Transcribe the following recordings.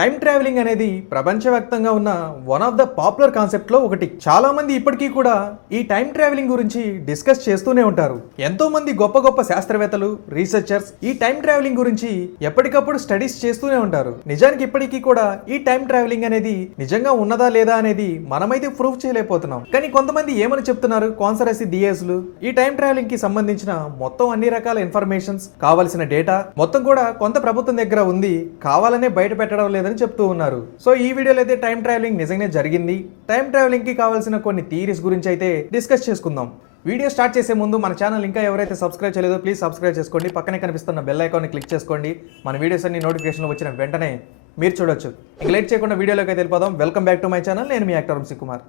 Time travelling అనేది ప్రపంచవ్యాప్తంగా ఉన్న one of the popular concept లో ఒకటి. చాలా మంది ఇప్పటికీ కూడా ఈ టైం ట్రావెలింగ్ గురించి డిస్కస్ చేస్తూనే ఉంటారు. ఎంతో మంది గొప్ప గొప్ప శాస్త్రవేత్తలు, రీసెర్చర్స్ ఈ టైం ట్రావెలింగ్ గురించి ఎప్పటికప్పుడు స్టడీస్ చేస్తూనే ఉంటారు. నిజానికి ఇప్పటికీ కూడా ఈ టైం ట్రావెలింగ్ అనేది నిజంగా ఉన్నదా లేదా అనేది మనమైతే ప్రూఫ్ చేయలేకపోతున్నాం. కానీ కొంతమంది ఏమని చెప్తున్నారు, కాన్స్పిరసీ థియరీస్లు ఈ టైం ట్రావెలింగ్ కి సంబంధించిన మొత్తం అన్ని రకాల ఇన్ఫర్మేషన్స్, కావాల్సిన డేటా మొత్తం కూడా కొంత ప్రభుత్వం దగ్గర ఉంది, కావాలనే బయట పెట్టడం లేదని చెప్తూ ఉన్నారు. సో ఈ వీడియోలో అయితే టైం ట్రావెలింగ్ నిజంగానే జరిగింది, టైం ట్రావెలింగ్ కి కావాల్సిన కొన్ని థియరీస్ గురించి అయితే డిస్కస్ చేసుకుందాం. వీడియో స్టార్ట్ చేసే ముందు మన ఛానల్ ఇంకా ఎవరైతే సబ్స్క్రైబ్ చేయలేదో ప్లీజ్ సబ్స్క్రైబ్ చేసుకోండి. పక్కనే కనిపిస్తున్న బెల్ ఐకాన్ని క్లిక్ చేసుకోండి. మన వీడియోస్ అన్ని నోటిఫికేషన్ వచ్చిన వెంటనే మీరు చూడొచ్చు. ఇంక లేట్ చేయకుండా వీడియోలోకి అయితే వెళ్ళిపోదాం. Welcome back to my channel. నేను మీ actor Vamsi Kumar.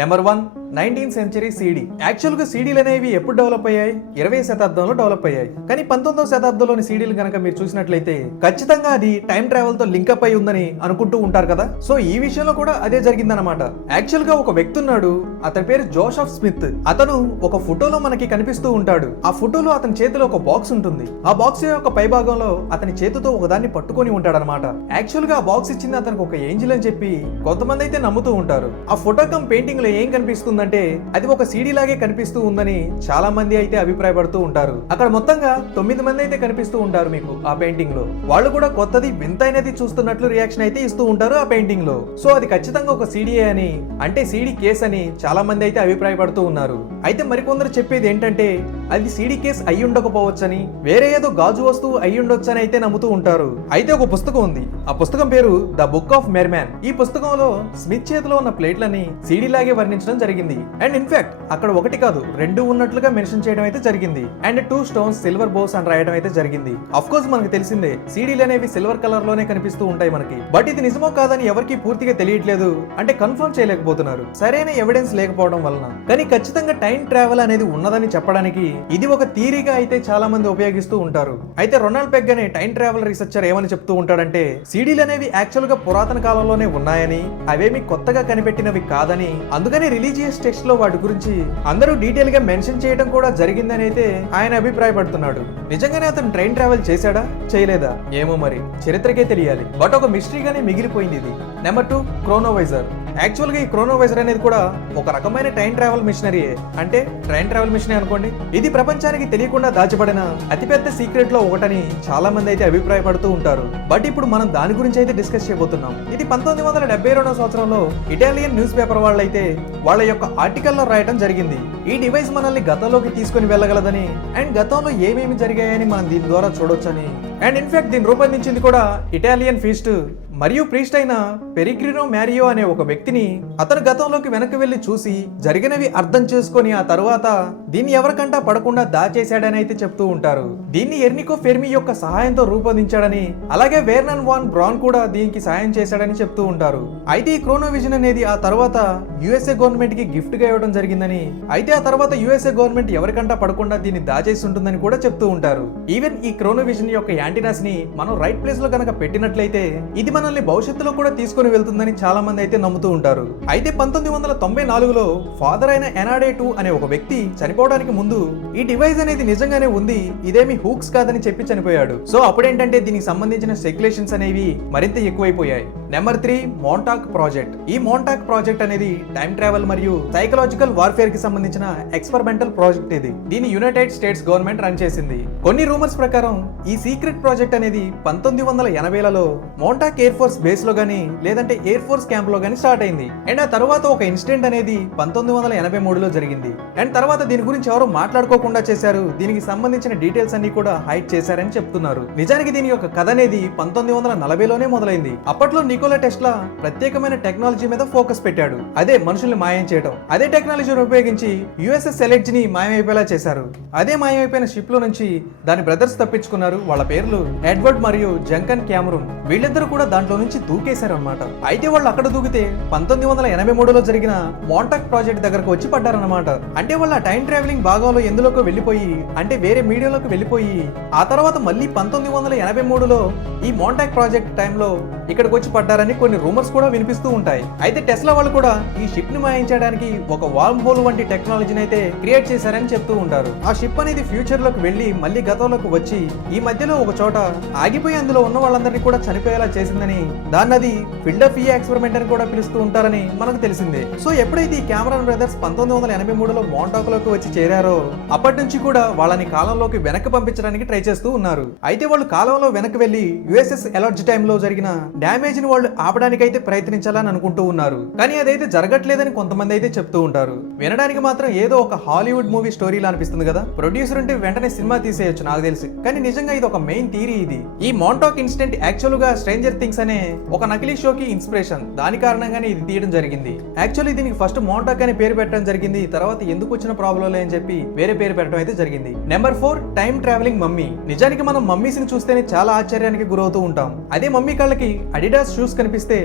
Number 1, 19th century CD. యాక్చువల్గా సీడీలు అనేవి ఎప్పుడు డెవలప్ అయ్యాయి? 20వ శతాబ్దంలో డెవలప్ అయ్యాయి. కానీ 19వ శతాబ్దంలోని సీడీలు కనుక మీరు చూసినట్లయితే ఖచ్చితంగా అది టైం ట్రావెల్ తో లింకప్ అయి ఉందని అనుకుంటూ ఉంటారు కదా. సో ఈ విషయంలో కూడా అదే జరిగిందనమాట. యాక్చువల్ గా ఒక వ్యక్తి ఉన్నాడు, అతని పేరు జోసెఫ్ స్మిత్. అతను ఒక ఫోటోలో మనకి కనిపిస్తూ ఉంటాడు. ఆ ఫోటోలో అతని చేతిలో ఒక బాక్స్ ఉంటుంది. ఆ బాక్స్ యొక్క పై భాగంలో అతని చేతితో ఒకదాన్ని పట్టుకొని ఉంటాడనమాట. యాక్చువల్ గా ఆ బాక్స్ ఇచ్చింది అతనికి ఒక ఏంజిల్ అని చెప్పి కొంతమంది అయితే నమ్ముతూ ఉంటారు. ఆ ఫోటో కమ్ పెయింటింగ్ లో ఏం కనిపిస్తుందంటే అది ఒక సీడీ లాగే కనిపిస్తూ ఉందని చాలా మంది అయితే అభిప్రాయపడుతూ ఉంటారు. అక్కడ మొత్తంగా 9 మంది అయితే కనిపిస్తూ ఉంటారు మీకు ఆ పెయింటింగ్ లో. వాళ్ళు కూడా కొత్తది వింతైనది చూస్తున్నట్లు రియాక్షన్ అయితే ఇస్తూ ఉంటారు ఆ పెయింటింగ్ లో. సో అది ఖచ్చితంగా ఒక సీడీఏ అని, అంటే సీడీ కేస్ అని చాలా మంది అయితే అభిప్రాయపడుతూ ఉన్నారు. అయితే మరికొందరు చెప్పేది ఏంటంటే అది సీడీ కేస్ అయి ఉండకపోవచ్చని, వేరే ఏదో గాజు వస్తువు అయి ఉండొచ్చని అయితే నమ్ముతూ ఉంటారు. అయితే ఒక పుస్తకం ఉంది, ఆ పుస్తకం పేరు ద బుక్ ఆఫ్ మెర్మ్యాన్. ఈ పుస్తకంలో స్మిత్ చేతిలో ఉన్న ప్లేట్లని సీడీ లాగే వర్ణించడం జరిగింది. అండ్ ఇన్ఫాక్ట్ అక్కడ ఒకటి కాదు 2 ఉన్నట్లుగా మెన్షన్ చేయడం అయితే జరిగింది. అండ్ 2 stones సిల్వర్ బోస్ అని రాయడం అయితే జరిగింది. అఫ్ కోర్స్ మనకు తెలిసిందే సీడీలు అనేవి సిల్వర్ కలర్ లోనే కనిపిస్తూ ఉంటాయి మనకి. బట్ ఇది నిజమో కాదని ఎవరికి పూర్తిగా తెలియట్లేదు, అంటే కన్ఫర్మ్ చేయలేకపోతున్నారు సరైన ఎవిడెన్స్ లేకపోవడం వలన. కానీ ఖచ్చితంగా టైం ట్రావెల్ అనేది ఉన్నదని చెప్పడానికి ఇది ఒక థియరీగా అయితే చాలా మంది ఉపయోగిస్తూ ఉంటారు. అయితే రొనాల్డ్ పెగ్ అనే టైం ట్రావెల్ రీసెర్చర్ ఏమని చెప్తూ ఉంటాడంటే సీడీలు అనేవి యాక్చువల్ గా పురాతన కాలంలోనే ఉన్నాయని, అవేమి కొత్తగా కనిపెట్టినవి కాదని, అందుకని రిలీజియస్ టెక్స్ట్ లో వాటి గురించి అందరూ డీటెయిల్ గా మెన్షన్ చేయడం కూడా జరిగిందని అయితే ఆయన అభిప్రాయపడుతున్నాడు. నిజంగానే అతను ట్రైన్ ట్రావెల్ చేశాడా చేయలేదా ఏమో మరి చరిత్రకే తెలియాలి. బట్ ఒక మిస్టరీగానే మిగిలిపోయింది ఇది. నెంబర్ 2, క్రోనోవైజర్. యాక్చువల్ గా ఈ క్రోనోవైజర్ అనేది కూడా ఒక రకమైన టైం ట్రావెల్ మిషనరీయే, అంటే ట్రైన్ ట్రావెల్ మిషనరీ అనుకోండి. ఇది ప్రపంచానికి తెలియకుండా దాచబడిన అతిపెద్ద సీక్రెట్ లో ఒకటని చాలా మంది అయితే అభిప్రాయపడుతూ ఉంటారు. బట్ ఇప్పుడు మనం దాని గురించి అయితే డిస్కస్ చేయబోతున్నాం. ఇది 1972వ సంవత్సరంలో ఇటాలియన్ న్యూస్ పేపర్ వాళ్ళైతే వాళ్ళ యొక్క ఆర్టికల్ లో రాయడం జరిగింది. ఈ డివైస్ మనల్ని గతంలోకి తీసుకుని వెళ్ళగలదని, అండ్ గతంలో ఏమేమి జరిగాయని మనం దీని ద్వారా చూడొచ్చని. అండ్ ఇన్ఫాక్ట్ దీన్ని రూపొందించింది కూడా ఇటాలియన్ ఫీస్ట్ మరియు ప్రీస్ట్ అయిన పెరిగ్రినో మ్యారియో అనే ఒక వ్యక్తిని. అతను గతంలోకి వెనక్కి వెళ్లి చూసి జరిగినవి అర్థం చేసుకుని ఆ తరువాత దీన్ని ఎవరికంటా పడకుండా దాచేశాడని అయితే చెప్తూ ఉంటారు. దీన్ని ఎర్నికో ఫెర్మి యొక్క సహాయంతో రూపొందించాడని, అలాగే వెర్నన్ వాన్ బ్రాన్ కూడా దీనికి సహాయం చేశాడని చెప్తూ ఉంటారు. అయితే ఈ క్రోనోవిజన్ అనేది ఆ తర్వాత యుఎస్ఏ గవర్నమెంట్ కి గిఫ్ట్ గా ఇవ్వడం జరిగిందని, అయితే ఆ తర్వాత యుఎస్ఏ గవర్నమెంట్ ఎవరికంటా పడకుండా దీన్ని దాచేసి ఉంటుందని కూడా చెప్తూ ఉంటారు. ఈవెన్ ఈ క్రోనోవిజన్ యొక్క యాంటీనాస్ ని మనం రైట్ ప్లేస్ లో కనుక పెట్టినట్లయితే ఇది మనల్ని భవిష్యత్తులో కూడా తీసుకుని వెళ్తుందని చాలా మంది అయితే నమ్ముతూ ఉంటారు. అయితే 1994లో ఫాదర్ అయిన ఎనాడే 2 అనే ఒక వ్యక్తి చనిపోవడానికి ముందు ఈ డివైస్ అనేది నిజంగానే ఉంది, ఇదేమి హూక్స్ కాదని చెప్పి చనిపోయాడు. సో అప్పుడేంటంటే దీనికి సంబంధించిన స్పెక్యులేషన్స్ అనేవి మరింత ఎక్కువైపోయాయి. Number 3, Montauk project. ఈ మోంటాక్ ప్రాజెక్ట్ అనేది టైం ట్రావెల్ మరియు సైకలాజికల్ వార్ఫేర్ కి సంబంధించిన ఎక్స్పెరిమెంటల్ ప్రాజెక్ట్. ఇది దీన్ని యునైటెడ్ స్టేట్స్ గవర్నమెంట్ రన్ చేసింది. కొన్ని రూమర్స్ ప్రకారం ఈ సీక్రెట్ ప్రాజెక్ట్ అనేది 1980లలో మోంటాక్ ఎయిర్ ఫోర్స్ బేస్ లో గానీ లేదంటే ఎయిర్ ఫోర్స్ క్యాంప్ లో గానీ స్టార్ట్ అయింది. అండ్ ఆ తర్వాత ఒక ఇన్సిడెంట్ అనేది 1983లో జరిగింది. అండ్ తర్వాత దీని గురించి ఎవరు మాట్లాడుకోకుండా చేశారు, దీనికి సంబంధించిన డీటెయిల్స్ అన్ని కూడా హైడ్ చేశారని చెప్తున్నారు. నిజానికి దీని యొక్క కథ అనేది 1940లోనే మొదలైంది. అప్పట్లో నికోలా టెస్లా ప్రత్యేకమైన టెక్నాలజీ మీద ఫోకస్ పెట్టాడు, అదే మనుషుల్ని మాయం చేయడం. అదే టెక్నాలజీని ఉపయోగించి యుఎస్ఎస్ ఎలెడ్జ్ ని మాయమైపోయేలా చేశారు. అదే మాయమైపోయిన షిప్ లో నుంచి దాని బ్రదర్స్ తప్పించుకున్నారు. వాళ్ళ పేర్లు ఎడ్వర్డ్ మరియు జంకన్ క్యామరూన్. వీళ్ళిద్దరూ కూడా దాంట్లో నుంచి దూకేశారు అన్నమాట. అయితే వాళ్ళు అక్కడ దూకితే 1983లో జరిగిన మోంటాక్ ప్రాజెక్ట్ దగ్గరకు వచ్చి పడ్డారన్నమాట. అంటే వాళ్ళ టైం ట్రావెలింగ్ భాగంలో ఎందులోకి వెళ్ళిపోయి, అంటే వేరే మీడియాలోకి వెళ్ళిపోయి ఆ తర్వాత మళ్ళీ 1983లో ఈ మోంటాక్ ప్రాజెక్ట్ టైంలో ఇక్కడికి వచ్చి పడ్డారని కొన్ని రూమర్స్ కూడా వినిపిస్తూ ఉంటాయి. అయితే టెస్లా వాళ్ళు కూడా ఈ షిప్ ని మాయించడానికి ఒక వార్మ్ హోల్ వంటి టెక్నాలజీని అయితే క్రియేట్ చేశారని చెప్తూ ఉంటారు. ఆ షిప్ అనేది ఫ్యూచర్ లోకి వెళ్లి మళ్ళీ గతంలోకి వచ్చి ఈ మధ్యలో ఒక చోట ఆగిపోయి అందులో ఉన్న వాళ్ళందరినీ కూడా చనిపోయేలా చేసిందని, దాన్ని అది ఫీల్డ్ ఆఫ్ వ్యూ ఎక్స్పెరిమెంట్ అని కూడా పిలుస్తూ ఉంటారని మనకు తెలిసిందే. సో ఎప్పుడైతే ఈ కెమెరాన్ బ్రదర్స్ 1983లో మాంటాక్ లోకి వచ్చి చేరారో అప్పటి నుంచి కూడా వాళ్ళని కాలంలోకి వెనక్కి పంపించడానికి ట్రై చేస్తూ ఉన్నారు. అయితే వాళ్ళు కాలంలో వెనక్కి వెళ్లి యుఎస్ఎస్ ఎలర్జీ టైంలో జరిగిన డ్యామేజ్ ని వాళ్ళు ఆపడానికి అయితే ప్రయత్నించాలని అనుకుంటూ ఉన్నారు. కానీ అదైతే జరగట్లేదని కొంతమంది అయితే చెప్తూ ఉంటారు. వినడానికి మాత్రం ఏదో ఒక హాలీవుడ్ మూవీ స్టోరీలా అనిపిస్తుంది కదా. ప్రొడ్యూసర్ ఉంటే వెంటనే సినిమా తీసేయొచ్చు నాకు తెలిసి. కానీ నిజంగా ఇది ఒక మెయిన్ థియరీ. ఇది ఈ మాంటాక్ ఇన్సిడెంట్ యాక్చువల్ గా స్ట్రేంజర్ థింగ్స్ అనే ఒక నకిలీ షోకి ఇన్స్పిరేషన్. దాని కారణంగానే ఇది తీయడం జరిగింది. యాక్చువల్లీ దీనికి ఫస్ట్ మాంటాక్ అనే పేరు పెట్టడం జరిగింది. తర్వాత ఎందుకు వచ్చిన ప్రాబ్లం అని చెప్పి వేరే పేరు పెట్టడం అయితే జరిగింది. Number 4 time travelling mummy. నిజానికి మనం మమ్మీస్ ని చూస్తేనే చాలా ఆశ్చర్యానికి గురవుతూ ఉంటాం. అదే మమ్మీ కళ్ళకి అడిడాస్ షూస్ కనిపిస్తే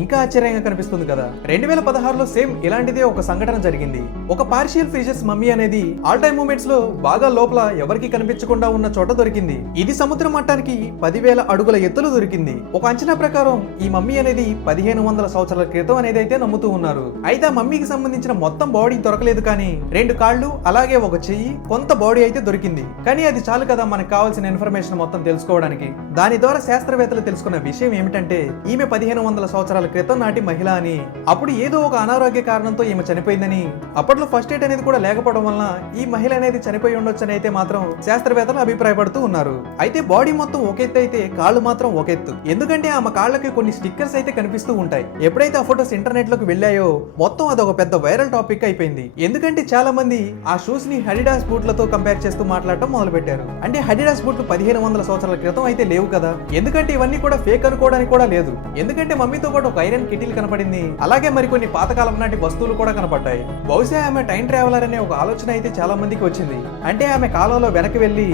ఇంకా ఆశ్చర్యంగా కనిపిస్తుంది కదా. 2016లో సేమ్ ఇలాంటిదే ఒక సంఘటన జరిగింది. ఒక పార్షియల్ ఫిషెస్ మమ్మీ అనేది ఆల్ టైమ్ మూమెంట్స్ లో బాగా లోపల ఎవరికి కనిపించకుండా ఉన్న చోట దొరికింది. ఇది సముద్ర మట్టానికి 10,000 అడుగుల ఎత్తులు దొరికింది. ఒక అంచనా ప్రకారం ఈ మమ్మీ అనేది 1500 సంవత్సరాల క్రితం అనేది అయితే నమ్ముతూ ఉన్నారు. అయితే ఆ మమ్మీకి సంబంధించిన మొత్తం బాడీ దొరకలేదు, కానీ 2 కాళ్ళు అలాగే ఒక చెయ్యి, కొంత బాడీ అయితే దొరికింది. కానీ అది చాలు కదా మనకు కావాల్సిన ఇన్ఫర్మేషన్ మొత్తం తెలుసుకోవడానికి. దాని ద్వారా శాస్త్రవేత్తలు తెలుసుకున్న విషయం ఏమిటంటే ఈమె 1500 సంవత్సరాల క్రితం నాటి మహిళ అని, అప్పుడు ఏదో ఒక అనారోగ్య కారణంతో ఈమె చనిపోయిందని, అప్పట్లో ఫస్ట్ ఎయిడ్ అనేది కూడా లేకపోవడం వలన ఈ మహిళ అనేది చనిపోయి ఉండొచ్చని అయితే మాత్రం శాస్త్రవేత్తలు అభిప్రాయపడుతూ ఉన్నారు. అయితే బాడీ మొత్తం ఒకెత్తు అయితే కాళ్ళు మాత్రం ఒకెత్తు. ఎందుకంటే ఆమె కాళ్ళకి కొన్ని స్టిక్కర్స్ అయితే కనిపిస్తూ ఉంటాయి. ఎప్పుడైతే ఆ ఫోటోస్ ఇంటర్నెట్ లోకి వెళ్ళాయో మొత్తం అదొక పెద్ద వైరల్ టాపిక్ అయిపోయింది. ఎందుకంటే చాలా మంది ఆ షూస్ ని అడిడాస్ బూట్లతో కంపేర్ చేస్తూ మాట్లాడటం మొదలు పెట్టారు. అంటే అడిడాస్ బూట్లు 1500 సంవత్సరాల క్రితం అయితే లేవు కదా. ఎందుకంటే ఇవన్నీ కూడా ఫేక్ అనుకోవడానికి కూడా లేదు. ఎందుకంటే మమ్మీతో పాటు ఒక ఐరన్ కిటిల్ కనపడింది. అలాగే మరికొన్ని పాతకాలం నాటి వస్తువులు కూడా కనపడ్డాయి. బహుశా ఆమె టైం ట్రావెలర్ అనే ఒక ఆలోచన అయితే చాలా మందికి వచ్చింది. అంటే ఆమె కాలంలో వెనక్కి వెళ్లి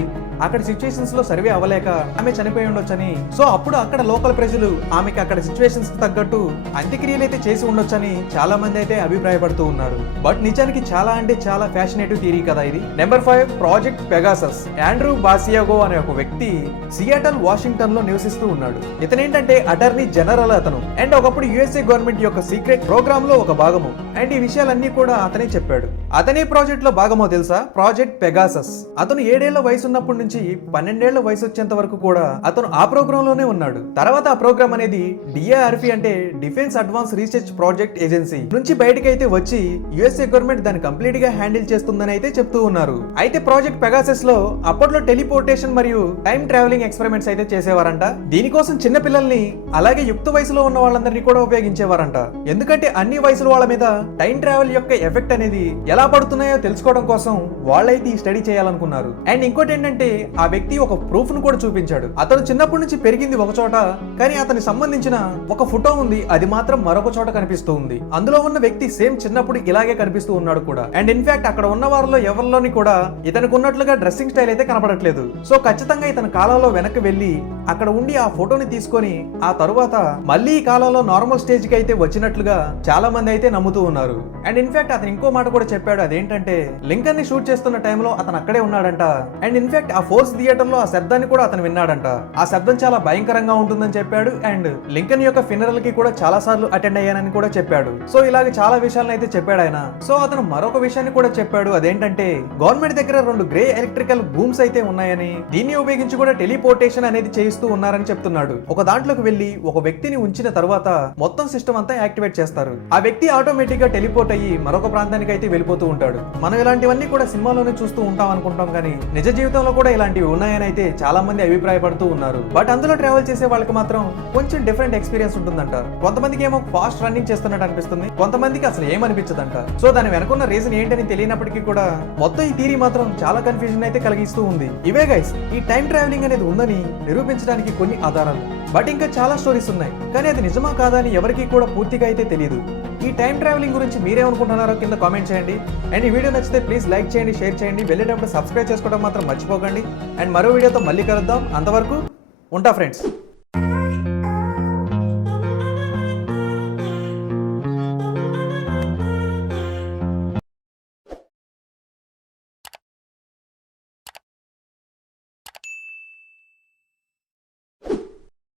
అక్కడ సిచ్యువేషన్స్ లో సర్వే అవ్వలేక ఆమె చనిపోయి ఉండొచ్చని. సో అప్పుడు అక్కడ లోకల్ ప్రజలు ఆమెకి అక్కడ సిచ్యువేషన్స్ కి తగ్గట్టు అంత్యక్రియలు అయితే చేసి ఉండొచ్చని చాలా మంది అయితే అభిప్రాయపడుతూ ఉన్నారు. బట్ నిజానికి చాలా అంటే చాలా ఫ్యాషనేటివ్ థియరీ కదా ఇది. Number 5 project Pegasus. ఆండ్రూ బాసియాగో అనే ఒక వ్యక్తి సియాటల్ వాషింగ్టన్ లో నివసిస్తూ ఉన్నాడు. ఇతనేంటంటే అటార్నీ జనరల్ అతను. అండ్ ఒకప్పుడు యుఎస్ఏ గవర్నమెంట్ యొక్క సీక్రెట్ ప్రోగ్రామ్ లో ఒక భాగము. అండ్ ఈ విషయాలన్నీ కూడా అతనే చెప్పాడు. అతనే ప్రాజెక్ట్ లో భాగమో తెలుసా? Project Pegasus. అతను 7 ఏళ్ల వయసు ఉన్నప్పటి నుంచి 12 ఏళ్ల వయసు వచ్చేంత వరకు కూడా అతను ఆ ప్రోగ్రామ్ లోనే ఉన్నాడు. తర్వాత ఆ ప్రోగ్రామ్ అనేది డిఆర్పి అంటే defence advance research project agency నుంచి బయటకి అయితే వచ్చి యుఎస్ఏ గవర్నమెంట్ దాన్ని కంప్లీట్ గా హ్యాండిల్ చేస్తుందని అయితే చెప్తూ ఉన్నారు. అయితే ప్రాజెక్ట్ పెగాసస్ లో అప్పట్లో టెలిపోర్టేషన్ మరియు టైం ట్రావెలింగ్ ఎక్స్పెరిమెంట్స్ అయితే చేసేవారంట. దీనికోసం చిన్న పిల్లల్ని అలాగే యుక్త వయసులో ఉన్న వాళ్ళందరినీ కూడా ఉపయోగించేవారంట. ఎందుకంటే అన్ని వయసుల వాళ్ళ మీద టైం ట్రావెల్ యొక్క ఎఫెక్ట్ అనేది ఎలా పడుతున్నాయో తెలుసుకోవడం కోసం వాళ్ళైతే ఈ స్టడీ చేయాలనుకున్నారు. అండ్ ఇంకోటి ఏంటంటే ఆ వ్యక్తి ఒక ప్రూఫ్ ను కూడా చూపించాడు. అతను చిన్నప్పటి నుంచి పెరిగింది ఒక చోట, కానీ అతనికి సంబంధించిన ఒక ఫోటో ఉంది, అది మాత్రం మరొక చోట కనిపిస్తూ ఉంది. అందులో ఉన్న వ్యక్తి సేమ్ చిన్నప్పుడు ఇలాగే కనిపిస్తూ ఉన్నాడు కూడా. అండ్ ఇన్ఫాక్ట్ అక్కడ ఉన్న వారిలో ఎవరిలోని కూడా ఇతనికి ఉన్నట్లుగా డ్రెస్సింగ్ స్టైల్ అయితే కనపడట్లేదు. సో ఖచ్చితంగా ఇతని కాలంలో వెనక్కి వెళ్లి అక్కడ ఉండి ఆ ఫోటోని తీసుకొని ఆ తరువాత మళ్ళీ ఈ కాలంలో నార్మల్ స్టేజ్ కి అయితే వచ్చినట్లుగా చాలా మంది అయితే నమ్ముతూ ఉన్నారు. అండ్ ఇన్ఫాక్ట్ అతను ఇంకో మాట కూడా చెప్పాడు. అదేంటంటే లింకన్ ని షూట్ చేస్తున్న టైంలో అతను అక్కడే ఉన్నాడంట. అండ్ ఇన్ఫాక్ట్ ఆ ఫోర్స్ థియేటర్ లో ఆ శబ్దాన్ని కూడా అతను విన్నాడంట. ఆ శబ్దం చాలా భయంకరంగా ఉంటుందని చెప్పాడు. అండ్ లింకన్ యొక్క ఫినరల్ కి కూడా చాలా సార్లు అటెండ్ అయ్యానని కూడా చెప్పాడు. సో ఇలాగే చాలా విషయాలను అయితే చెప్పాడు ఆయన. సో అతను మరొక విషయాన్ని కూడా చెప్పాడు. అదేంటంటే గవర్నమెంట్ దగ్గర 2 గ్రే ఎలక్ట్రికల్ బూమ్స్ అయితే ఉన్నాయని, దీన్ని ఉపయోగించి కూడా టెలిపోర్టేషన్ అనేది చేయిస్తూ ఉన్నారని చెప్తున్నాడు. ఒక దాంట్లోకి వెళ్లి ఒక వ్యక్తిని ఉంచిన తర్వాత మొత్తం సిస్టమ్ అంతా యాక్టివేట్ చేస్తారు. ఆ వ్యక్తి ఆటోమేటిక్ గా టెలిపోర్ట్ అయ్యి మరొక ప్రాంతానికి అయితే వెళ్ళిపోతూ ఉంటాడు. మనం ఇలాంటివన్నీ కూడా సినిమాలోనే చూస్తూ ఉంటాం అనుకుంటాం, కానీ నిజ జీవితంలో కూడా ఇలాంటివి ఉన్నాయని అయితే చాలా మంది అభిప్రాయపడుతూ ఉన్నారు. బట్ అందులో ట్రావెల్ చేసే వాళ్ళకి మాత్రం కొంచెం డిఫరెంట్ ఎక్స్పీరియన్స్ ఉంటుందంట. కొంతమందికి ఏమో ఫాస్ట్ రన్నింగ్ చేస్తున్నట్టు అనిపిస్తుంది, కొంతమందికి అసలు ఏమనిపించదంట. సో దాని వెనకున్న రీజన్ ఏంటని తెలియనప్పటికీ కూడా మొత్తం ఈ థియరీ మాత్రం చాలా కన్ఫ్యూజన్ అయితే కలిగిస్తూ ఉంది. ఇవే గైస్ ఈ టైం ట్రావెలింగ్ అనేది ఉందని నిరూపించడానికి కొన్ని ఆధారాలు. బట్ ఇంకా చాలా స్టోరీస్ ఉన్నాయి, కానీ అది నిజమా కాదా అని ఎవరికి కూడా పూర్తిగా అయితే తెలియదు. ఈ టైం ట్రావెలింగ్ గురించి మీరేమనుకుంటున్నారో కింద కామెంట్ చేయండి. అండ్ ఈ వీడియో నచ్చితే ప్లీజ్ లైక్ చేయండి, షేర్ చేయండి, వెళ్ళేటప్పుడు సబ్స్క్రైబ్ చేసుకోవడం మాత్రం మర్చిపోకండి. అండ్ మరో వీడియోతో మళ్ళీ కలుద్దాం. అంతవరకు ఉంటా ఫ్రెండ్స్.